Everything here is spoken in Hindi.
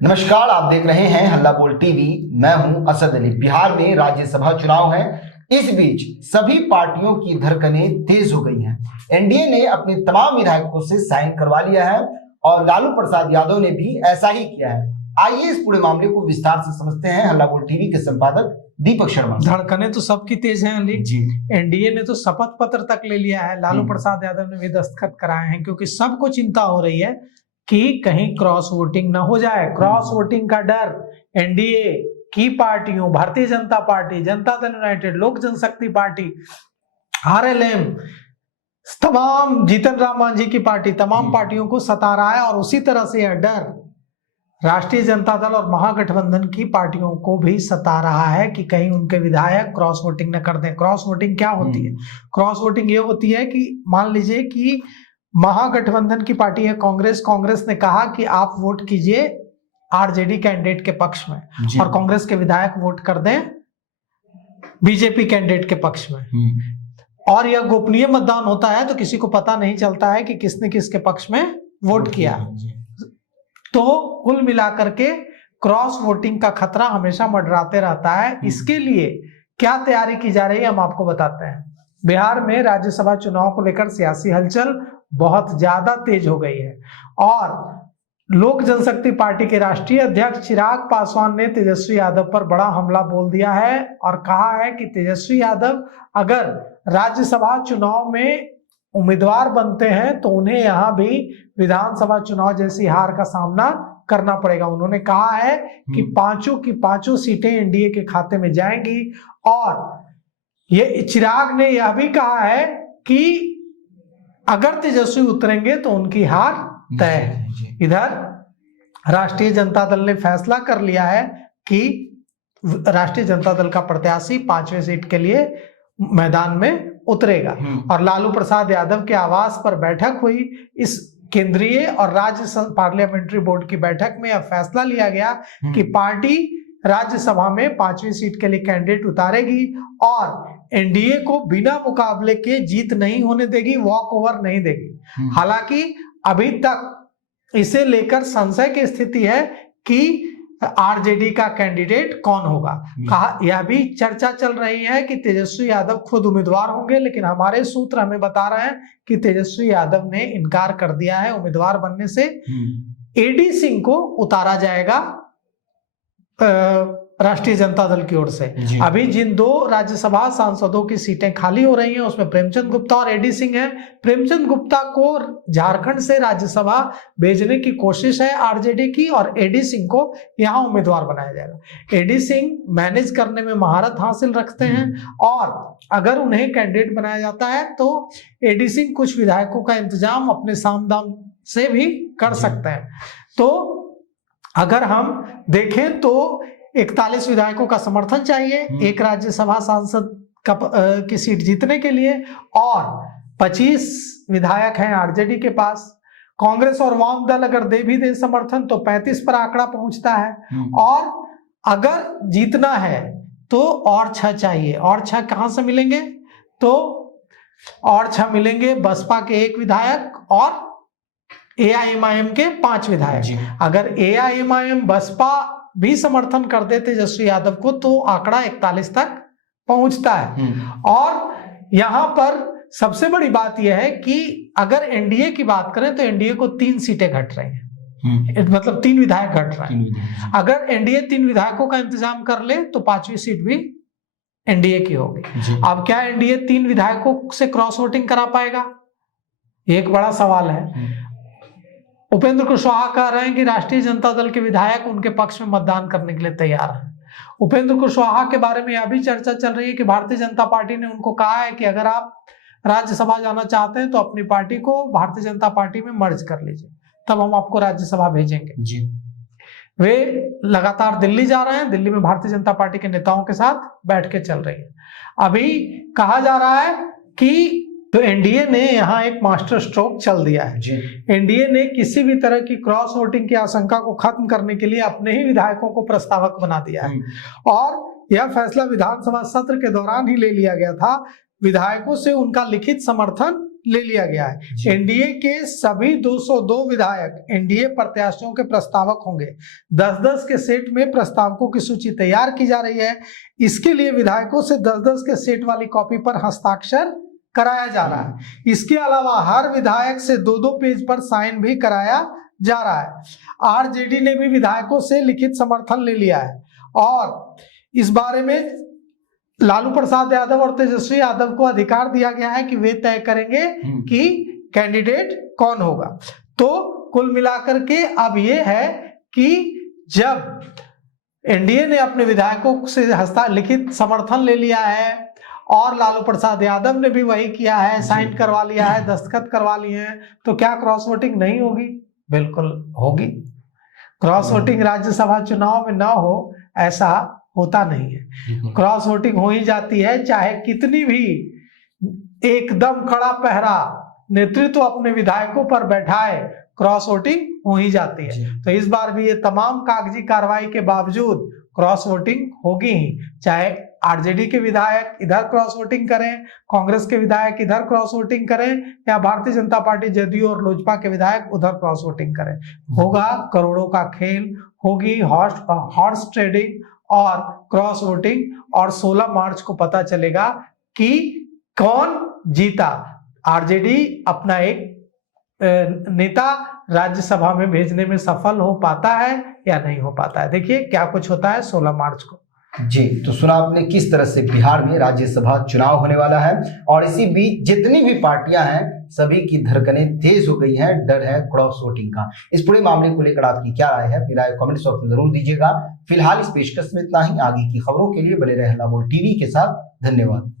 नमस्कार, आप देख रहे हैं हल्ला बोल टीवी। मैं हूं असद अली। बिहार में राज्यसभा चुनाव है। इस बीच सभी पार्टियों की धड़कनें तेज हो गई हैं। एनडीए ने अपने तमाम विधायकों से साइन करवा लिया है और लालू प्रसाद यादव ने भी ऐसा ही किया है। आइए इस पूरे मामले को विस्तार से समझते हैं हल्ला बोल टीवी के संपादक दीपक शर्मा। धड़कनें तो सबकी तेज हैं अली जी। एनडीए ने तो शपथ पत्र तक ले लिया है, लालू प्रसाद यादव ने भी दस्तखत कराए हैं, क्योंकि सबको चिंता हो रही है कि कहीं क्रॉस वोटिंग ना हो जाए। क्रॉस वोटिंग का डर एनडीए की पार्टियों, भारतीय जनता पार्टी, जनता दल यूनाइटेड, लोक जनशक्ति पार्टी, आरएलएम, तमाम जीतन राम मांझी की पार्टी, तमाम पार्टियों को सता रहा है। और उसी तरह से यह डर राष्ट्रीय जनता दल और महागठबंधन की पार्टियों को भी सता रहा है कि कहीं उनके विधायक क्रॉस वोटिंग न कर दें। क्रॉस वोटिंग क्या होती है? क्रॉस वोटिंग ये होती है कि मान लीजिए कि महागठबंधन की पार्टी है कांग्रेस। कांग्रेस ने कहा कि आप वोट कीजिए आरजेडी कैंडिडेट के पक्ष में, और कांग्रेस के विधायक वोट कर दें बीजेपी कैंडिडेट के पक्ष में, और यह गोपनीय मतदान होता है, तो किसी को पता नहीं चलता है कि किसने किसके पक्ष में वोट किया। तो कुल मिलाकर के क्रॉस वोटिंग का खतरा हमेशा मंडराते रहता है। इसके लिए क्या तैयारी की जा रही है हम आपको बताते हैं। बिहार में राज्यसभा चुनाव को लेकर सियासी हलचल बहुत ज्यादा तेज हो गई है, और लोक जनशक्ति पार्टी के राष्ट्रीय अध्यक्ष चिराग पासवान ने तेजस्वी यादव पर बड़ा हमला बोल दिया है और कहा है कि तेजस्वी यादव अगर राज्यसभा चुनाव में उम्मीदवार बनते हैं तो उन्हें यहाँ भी विधानसभा चुनाव जैसी हार का सामना करना पड़ेगा। उन्होंने कहा है कि पांचों की पांचों सीटें एनडीए के खाते में जाएंगी, और ये चिराग ने यह भी कहा है कि अगर तेजस्वी उतरेंगे तो उनकी हार तय है। इधर राष्ट्रीय जनता दल ने फैसला कर लिया है कि राष्ट्रीय जनता दल का प्रत्याशी 5वें सीट के लिए मैदान में उतरेगा, और लालू प्रसाद यादव के आवास पर बैठक हुई। इस केंद्रीय और राज्य पार्लियामेंट्री बोर्ड की बैठक में यह फैसला लिया गया कि पार्टी राज्यसभा में 5वीं सीट के लिए कैंडिडेट उतारेगी और एनडीए को बिना मुकाबले के जीत नहीं होने देगी, वॉक ओवर नहीं देगी। हालांकि अभी तक इसे लेकर संशय की स्थिति है कि आरजेडी का कैंडिडेट कौन होगा। कहा यह भी चर्चा चल रही है कि तेजस्वी यादव खुद उम्मीदवार होंगे, लेकिन हमारे सूत्र हमें बता रहे हैं कि तेजस्वी यादव ने इनकार कर दिया है उम्मीदवार बनने से। एडी सिंह को उतारा जाएगा राष्ट्रीय जनता दल की ओर से। अभी जिन 2 राज्यसभा सांसदों की सीटें खाली हो रही हैं उसमें प्रेमचंद गुप्ता और एडी सिंह हैं। प्रेमचंद गुप्ता को झारखंड से राज्यसभा भेजने की कोशिश है आरजेडी की, और एडी सिंह को यहां उम्मीदवार बनाया जाएगा। एडी सिंह मैनेज करने में महारत हासिल रखते हैं, और अगर उन्हें कैंडिडेट बनाया जाता है तो एडी सिंह कुछ विधायकों का इंतजाम अपने सामदाम से भी कर सकते हैं। तो अगर हम देखें तो 41 विधायकों का समर्थन चाहिए एक राज्यसभा सांसद की सीट जीतने के लिए, और 25 विधायक हैं आरजेडी के पास। कांग्रेस और वाम दल अगर दे भी दे समर्थन तो 35 पर आंकड़ा पहुंचता है, और अगर जीतना है तो और 6 चाहिए। और 6 कहां से मिलेंगे? तो और 6 मिलेंगे बसपा के 1 विधायक और एआईएमआईएम के 5 विधायक। अगर एआईएमआईएम बसपा भी समर्थन कर दे तेजस्वी यादव को तो आंकड़ा 41 तक पहुंचता है। और यहां पर सबसे बड़ी बात यह है कि अगर एनडीए की बात करें तो एनडीए को 3 सीटें घट रही हैं, मतलब 3 विधायक घट रहे हैं। अगर एनडीए 3 विधायकों का इंतजाम कर ले तो 5वीं सीट भी एनडीए की होगी। अब क्या एनडीए 3 विधायकों से क्रॉस वोटिंग करा पाएगा? एक बड़ा सवाल है। उपेंद्र कुशवाहा कह रहे हैं कि राष्ट्रीय जनता दल के विधायक उनके पक्ष में मतदान करने के लिए तैयार हैं। उपेंद्र कुशवाहा के बारे में यह भी चर्चा चल रही है कि भारतीय जनता पार्टी ने उनको कहा है कि अगर आप राज्यसभा जाना चाहते हैं तो अपनी पार्टी को भारतीय जनता पार्टी में मर्ज कर लीजिए, तब हम आपको राज्यसभा भेजेंगे। वे लगातार दिल्ली जा रहे हैं, दिल्ली में भारतीय जनता पार्टी के नेताओं के साथ बैठ के चल रही है। अभी कहा जा रहा है कि तो एनडीए ने यहाँ एक मास्टर स्ट्रोक चल दिया है। एनडीए ने किसी भी तरह की क्रॉस वोटिंग की आशंका को खत्म करने के लिए अपने ही विधायकों को प्रस्तावक बना दिया है, और यह फैसला विधानसभा सत्र के दौरान ही ले लिया गया था। विधायकों से उनका लिखित समर्थन ले लिया गया है। एनडीए के सभी 202 विधायक एनडीए प्रत्याशियों के प्रस्तावक होंगे। 10-10 के सेट में प्रस्तावकों की सूची तैयार की जा रही है। इसके लिए विधायकों से 10-10 के सेट वाली कॉपी पर हस्ताक्षर कराया जा रहा है। इसके अलावा हर विधायक से 2-2 पेज पर साइन भी कराया जा रहा है। आरजेडी ने भी विधायकों से लिखित समर्थन ले लिया है और इस बारे में लालू प्रसाद यादव और तेजस्वी यादव को अधिकार दिया गया है कि वे तय करेंगे कि कैंडिडेट कौन होगा। तो कुल मिलाकर के अब ये है कि जब एनडीए ने अपने विधायकों से लिखित समर्थन ले लिया है और लालू प्रसाद यादव ने भी वही किया है, साइन करवा लिया है, दस्तखत करवा लिए हैं, तो क्या क्रॉस वोटिंग नहीं होगी? बिल्कुल होगी। क्रॉस वोटिंग राज्यसभा चुनाव में ना हो ऐसा होता नहीं है। क्रॉस वोटिंग हो ही जाती है, चाहे कितनी भी एकदम कड़ा पहरा नेतृत्व अपने विधायकों पर बैठाए, क्रॉस वोटिंग हो ही जाती है। तो इस बार भी ये तमाम कागजी कार्रवाई के बावजूद क्रॉस वोटिंग होगी ही, चाहे आरजेडी के विधायक इधर क्रॉस वोटिंग करें, कांग्रेस के विधायक इधर क्रॉस वोटिंग करें, या भारतीय जनता पार्टी जदयू और लोजपा के विधायक उधर क्रॉस वोटिंग करें। होगा करोड़ों का खेल, होगी हॉर्स ट्रेडिंग और क्रॉस वोटिंग, और 16 मार्च को पता चलेगा कि कौन जीता। आरजेडी अपना एक नेता राज्यसभा में भेजने में सफल हो पाता है या नहीं हो पाता है। देखिए क्या कुछ होता है 16 मार्च को। जी, तो सुना आपने किस तरह से बिहार में राज्यसभा चुनाव होने वाला है, और इसी बीच जितनी भी पार्टियां हैं सभी की धड़कनें तेज हो गई हैं, डर है क्रॉस वोटिंग का। इस पूरे मामले को लेकर आपकी क्या राय है? अपनी राय कमेंट बॉक्स में जरूर दीजिएगा। फिलहाल इस पेशकश में इतना ही। आगे की खबरों के लिए बने रहे हल्ला बोल टीवी के साथ। धन्यवाद।